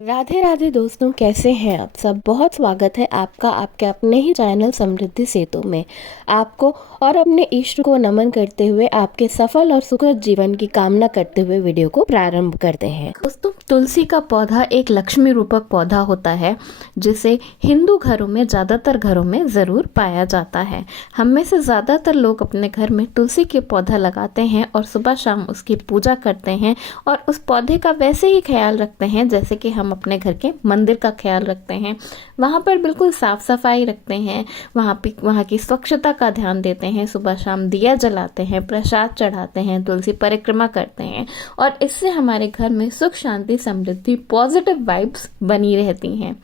राधे राधे दोस्तों, कैसे हैं आप सब। बहुत स्वागत है आपका आपके अपने ही चैनल समृद्धि सेतु में। आपको और अपने इष्ट को नमन करते हुए आपके सफल और सुखद जीवन की कामना करते हुए वीडियो को प्रारंभ करते हैं। दोस्तों, तुलसी का पौधा एक लक्ष्मी रूपक पौधा होता है जिसे हिंदू घरों में, ज़्यादातर घरों में ज़रूर पाया जाता है। हम में से ज़्यादातर लोग अपने घर में तुलसी के पौधा लगाते हैं और सुबह शाम उसकी पूजा करते हैं और उस पौधे का वैसे ही ख्याल रखते हैं जैसे कि हम अपने घर के मंदिर का ख्याल रखते हैं। वहाँ पर बिल्कुल साफ सफाई रखते हैं, वहाँ की स्वच्छता का ध्यान देते हैं, सुबह शाम दिया जलाते हैं, प्रसाद चढ़ाते हैं, तुलसी परिक्रमा करते हैं और इससे हमारे घर में सुख, शांति, समृद्धि, पॉजिटिव वाइब्स बनी रहती हैं।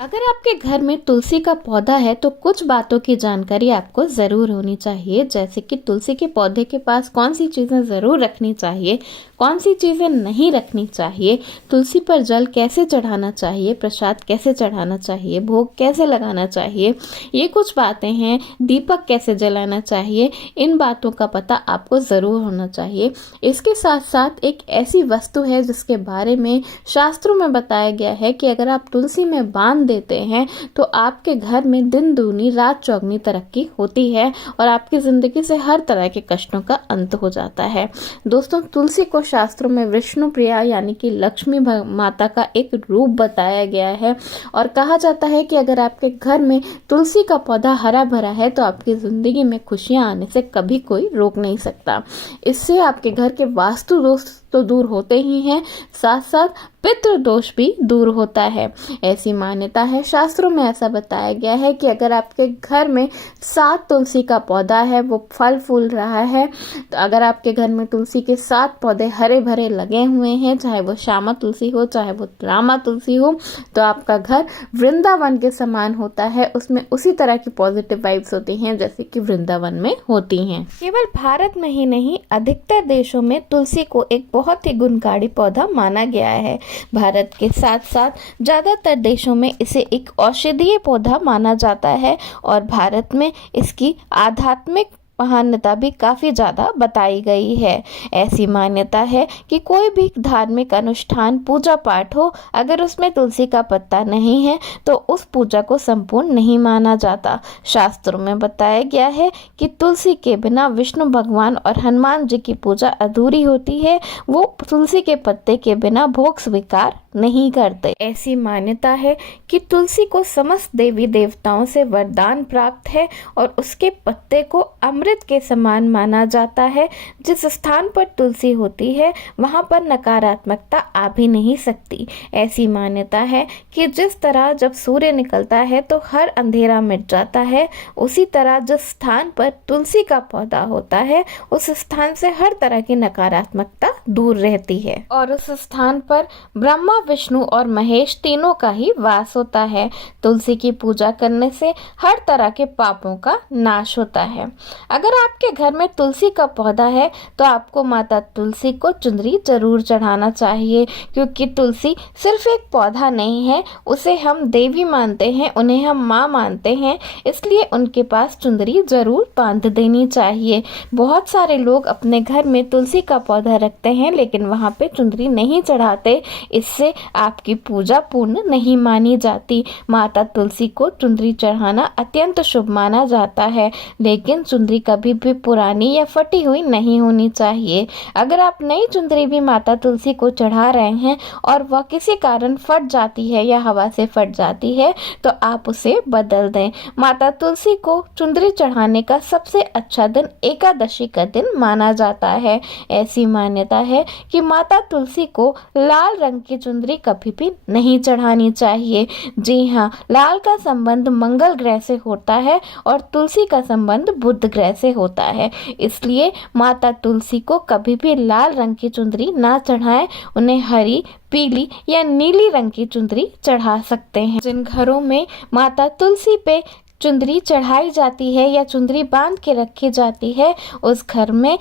अगर आपके घर में तुलसी का पौधा है तो कुछ बातों की जानकारी आपको ज़रूर होनी चाहिए, जैसे कि तुलसी के पौधे के पास कौन सी चीज़ें ज़रूर रखनी चाहिए, कौन सी चीज़ें नहीं रखनी चाहिए, तुलसी पर जल कैसे चढ़ाना चाहिए, प्रसाद कैसे चढ़ाना चाहिए, भोग कैसे लगाना चाहिए, ये कुछ बातें हैं। दीपक कैसे जलाना चाहिए, इन बातों का पता आपको ज़रूर होना चाहिए। इसके साथ साथ एक ऐसी वस्तु है जिसके बारे में शास्त्रों में बताया गया है कि अगर आप तुलसी में बांध देते हैं तो आपके घर में दिन दूनी रात चौगनी तरक्की होती है और आपकी जिंदगी से हर तरह के कष्टों का अंत हो जाता है। दोस्तों, तुलसी को शास्त्रों में विष्णु प्रिया यानी कि लक्ष्मी माता का एक रूप बताया गया है और कहा जाता है कि अगर आपके घर में तुलसी का पौधा हरा भरा है तो आपकी जिंदगी में खुशियां आने से कभी कोई रोक नहीं सकता। इससे आपके घर के वास्तु दोष तो दूर होते ही हैं, साथ साथ पितृ दोष भी दूर होता है। ऐसी मान्यता है, शास्त्रों में ऐसा बताया गया है कि अगर आपके घर में 7 तुलसी का पौधा है, वो फल फूल रहा है, तो अगर आपके घर में तुलसी के 7 पौधे हरे भरे लगे हुए हैं, चाहे वो श्यामा तुलसी हो, चाहे वो रामा तुलसी हो, तो आपका घर वृंदावन के समान होता है। उसमें उसी तरह की पॉजिटिव वाइब्स होती हैं जैसे कि वृंदावन में होती हैं। केवल भारत में ही नहीं, अधिकतर देशों में तुलसी को एक बहुत ही गुणकारी पौधा माना गया है। भारत के साथ साथ ज़्यादातर देशों में इसे एक औषधीय पौधा माना जाता है और भारत में इसकी आध्यात्मिक महानता भी काफ़ी ज़्यादा बताई गई है। ऐसी मान्यता है कि कोई भी धार्मिक अनुष्ठान, पूजा पाठ हो, अगर उसमें तुलसी का पत्ता नहीं है तो उस पूजा को संपूर्ण नहीं माना जाता। शास्त्रों में बताया गया है कि तुलसी के बिना विष्णु भगवान और हनुमान जी की पूजा अधूरी होती है। वो तुलसी के पत्ते के बिना भोग स्वीकार नहीं करते। ऐसी मान्यता है कि तुलसी को समस्त देवी देवताओं से वरदान प्राप्त है और उसके पत्ते को अमृत के समान माना जाता है। जिस स्थान पर तुलसी होती है वहां पर नकारात्मकता आ भी नहीं सकती। ऐसी मान्यता है कि जिस तरह जब सूर्य निकलता है तो हर अंधेरा मिट जाता है, उसी तरह जिस स्थान पर तुलसी का पौधा होता है उस स्थान से हर तरह की नकारात्मकता दूर रहती है और उस स्थान पर ब्रह्मा, विष्णु और महेश तीनों का ही वास होता है। तुलसी की पूजा करने से हर तरह के पापों का नाश होता है। अगर आपके घर में तुलसी का पौधा है तो आपको माता तुलसी को चुंदरी जरूर चढ़ाना चाहिए, क्योंकि तुलसी सिर्फ एक पौधा नहीं है, उसे हम देवी मानते हैं, उन्हें हम माँ मानते हैं, इसलिए उनके पास चुंदरी जरूर बांध देनी चाहिए। बहुत सारे लोग अपने घर में तुलसी का पौधा रखते हैं लेकिन वहाँ पे चुंदरी नहीं चढ़ाते, इससे आपकी पूजा पूर्ण नहीं मानी जाती। माता तुलसी को चुंदरी चढ़ाना अत्यंत शुभ माना जाता है, लेकिन चुंदरी कभी भी पुरानी या फटी हुई नहीं होनी चाहिए। अगर आप नई चुंदरी भी माता तुलसी को चढ़ा रहे हैं और वह किसी कारण फट जाती है या हवा से फट जाती है तो आप उसे बदल दें। माता तुलसी को चुंदरी चढ़ाने का सबसे अच्छा दिन एकादशी का दिन माना जाता है। ऐसी मान्यता है कि माता तुलसी को लाल रंग की चुंदरी कभी भी नहीं चढ़ानी चाहिए। जी हाँ, लाल का संबंध मंगल ग्रह से होता है और तुलसी का संबंध बुध ग्रह से होता है, इसलिए माता तुलसी को कभी भी लाल रंग की चुंदरी ना चढ़ाएं। उन्हें हरी, पीली या नीली रंग की चुंदरी चढ़ा सकते हैं। जिन घरों में माता तुलसी पे चुंदरी चढ़ाई जाती है या चुंदरी बांध के रखी जाती है उस घर में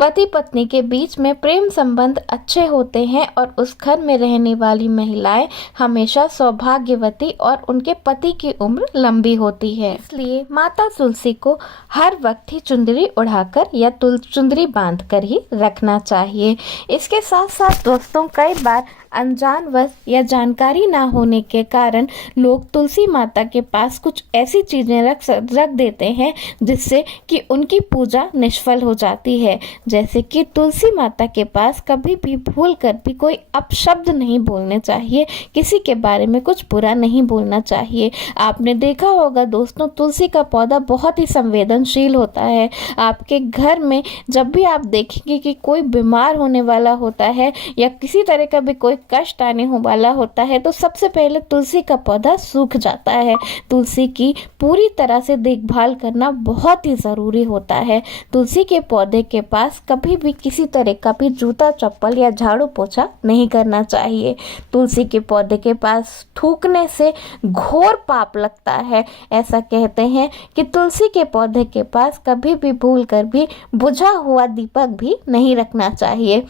पति पत्नी के बीच में प्रेम संबंध अच्छे होते हैं और उस घर में रहने वाली महिलाएं हमेशा सौभाग्यवती और उनके पति की उम्र लंबी होती है। इसलिए माता तुलसी को हर वक्त ही चुंदरी उड़ाकर या चुंदरी बांधकर ही रखना चाहिए। इसके साथ साथ दोस्तों, कई बार अनजानवश या जानकारी ना होने के कारण लोग तुलसी माता के पास कुछ ऐसी चीज़ें रख देते हैं जिससे कि उनकी पूजा निष्फल हो जाती है। जैसे कि तुलसी माता के पास कभी भी भूल कर भी कोई अपशब्द नहीं बोलने चाहिए, किसी के बारे में कुछ बुरा नहीं बोलना चाहिए। आपने देखा होगा दोस्तों, तुलसी का पौधा बहुत ही संवेदनशील होता है। आपके घर में जब भी आप देखेंगे कि कोई बीमार होने वाला होता है या किसी तरह का भी कोई कष्ट आने वाला होता है तो सबसे पहले तुलसी का पौधा सूख जाता है। तुलसी की पूरी तरह से देखभाल करना बहुत ही ज़रूरी होता है। तुलसी के पौधे के पास कभी भी किसी तरह का भी जूता चप्पल या झाड़ू पोछा नहीं करना चाहिए। तुलसी के पौधे के पास थूकने से घोर पाप लगता है। ऐसा कहते हैं कि तुलसी के पौधे के पास कभी भी भूल कर भी बुझा हुआ दीपक भी नहीं रखना चाहिए।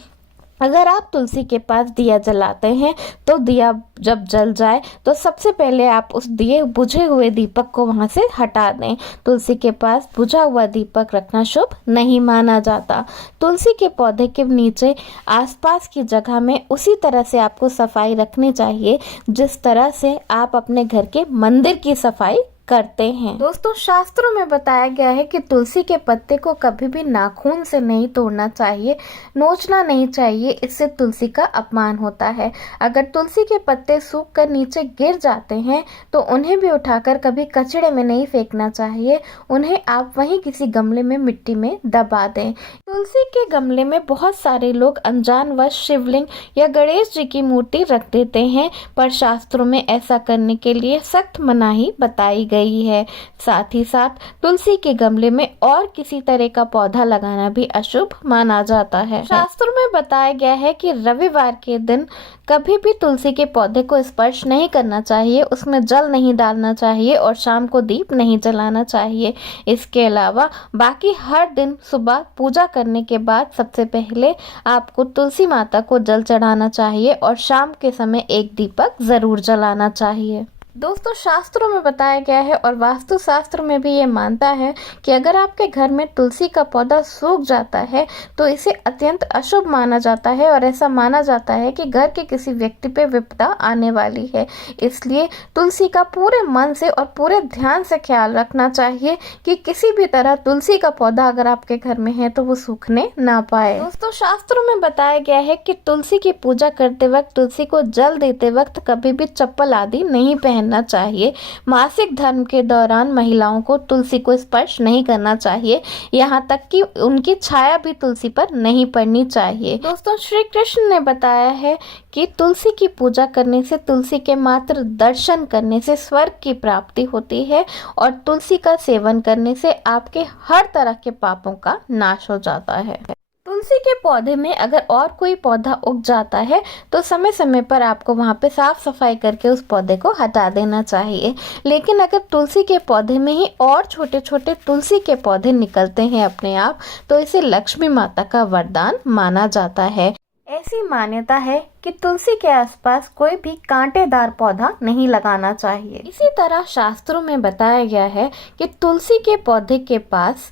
अगर आप तुलसी के पास दिया जलाते हैं तो दिया जब जल जाए तो सबसे पहले आप उस दिए बुझे हुए दीपक को वहां से हटा दें। तुलसी के पास बुझा हुआ दीपक रखना शुभ नहीं माना जाता। तुलसी के पौधे के नीचे आसपास की जगह में उसी तरह से आपको सफाई रखनी चाहिए जिस तरह से आप अपने घर के मंदिर की सफाई करते हैं। दोस्तों, शास्त्रों में बताया गया है कि तुलसी के पत्ते को कभी भी नाखून से नहीं तोड़ना चाहिए, नोचना नहीं चाहिए, इससे तुलसी का अपमान होता है। अगर तुलसी के पत्ते सूख कर नीचे गिर जाते हैं तो उन्हें भी उठाकर कभी कचड़े में नहीं फेंकना चाहिए, उन्हें आप वहीं किसी गमले में मिट्टी में दबा दें। तुलसी के गमले में बहुत सारे लोग अनजानवश शिवलिंग या गणेश जी की मूर्ति रख देते हैं, पर शास्त्रों में ऐसा करने के लिए सख्त मनाही बताई गई है। साथ ही साथ तुलसी के गमले में और किसी तरह का पौधा लगाना भी अशुभ माना जाता है। शास्त्रों में बताया गया है कि रविवार के दिन कभी भी तुलसी के पौधे को स्पर्श नहीं करना चाहिए, उसमें जल नहीं डालना चाहिए और शाम को दीप नहीं जलाना चाहिए। इसके अलावा बाकी हर दिन सुबह पूजा करने के बाद सबसे पहले आपको तुलसी माता को जल चढ़ाना चाहिए और शाम के समय एक दीपक जरूर जलाना चाहिए। दोस्तों, शास्त्रों में बताया गया है और वास्तु शास्त्र में भी ये मानता है कि अगर आपके घर में तुलसी का पौधा सूख जाता है तो इसे अत्यंत अशुभ माना जाता है और ऐसा माना जाता है कि घर के किसी व्यक्ति पे विपदा आने वाली है। इसलिए तुलसी का पूरे मन से और पूरे ध्यान से ख्याल रखना चाहिए कि किसी भी तरह तुलसी का पौधा अगर आपके घर में है तो वो सूखने ना पाए। दोस्तों, शास्त्रों में बताया गया है कि तुलसी की पूजा करते वक्त, तुलसी को जल देते वक्त कभी भी चप्पल आदि नहीं पहनना चाहिए। मासिक धर्म के दौरान महिलाओं को तुलसी को स्पर्श नहीं करना चाहिए, यहाँ तक कि उनकी छाया भी तुलसी पर नहीं पड़नी चाहिए। दोस्तों, श्री कृष्ण ने बताया है कि तुलसी की पूजा करने से, तुलसी के मात्र दर्शन करने से स्वर्ग की प्राप्ति होती है और तुलसी का सेवन करने से आपके हर तरह के पापों का नाश हो जाता है। तुलसी के पौधे में अगर और कोई पौधा उग जाता है तो समय समय पर आपको वहाँ पे साफ सफाई करके उस पौधे को हटा देना चाहिए। लेकिन अगर तुलसी के पौधे में ही और छोटे छोटे तुलसी के पौधे निकलते हैं अपने आप तो इसे लक्ष्मी माता का वरदान माना जाता है। ऐसी मान्यता है कि तुलसी के आसपास कोई भी कांटेदार पौधा नहीं लगाना चाहिए। इसी तरह शास्त्रों में बताया गया है कि तुलसी के पौधे के पास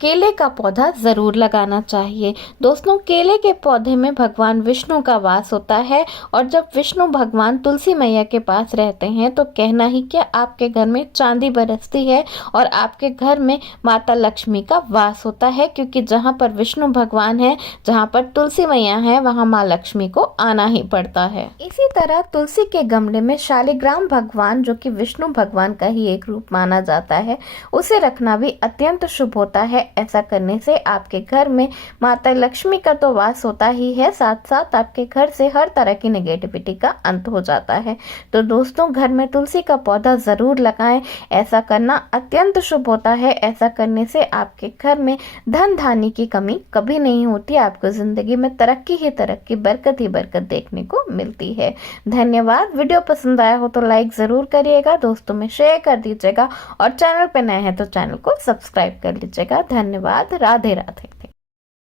केले का पौधा जरूर लगाना चाहिए। दोस्तों, केले के पौधे में भगवान विष्णु का वास होता है और जब विष्णु भगवान तुलसी मैया के पास रहते हैं तो कहना ही क्या, आपके घर में चांदी बरसती है और आपके घर में माता लक्ष्मी का वास होता है, क्योंकि जहाँ पर विष्णु भगवान है, जहाँ पर तुलसी मैया है, वहाँ माँ लक्ष्मी को आना ही पड़ता है। इसी तरह तुलसी के गमले में शालिग्राम भगवान, जो कि विष्णु भगवान का ही एक रूप माना जाता है, उसे रखना भी अत्यंत शुभ होता है। ऐसा करने से आपके घर में माता लक्ष्मी का तो वास होता ही है, साथ साथ आपके घर से हर तरह की नेगेटिविटी का अंत हो जाता है। तो दोस्तों, घर में तुलसी का पौधा जरूर लगाएं, ऐसा करना अत्यंत शुभ होता है। ऐसा करने से आपके घर में धन धान्य की कमी कभी नहीं होती, आपको जिंदगी में तरक्की ही तरक्की, बरकत ही बरकत देखने को मिलती है। धन्यवाद। वीडियो पसंद आया हो तो लाइक जरूर करिएगा, दोस्तों में शेयर कर दीजिएगा और चैनल पे नए हैं तो चैनल को सब्सक्राइब कर लीजिएगा। धन्यवाद। राधे राधे।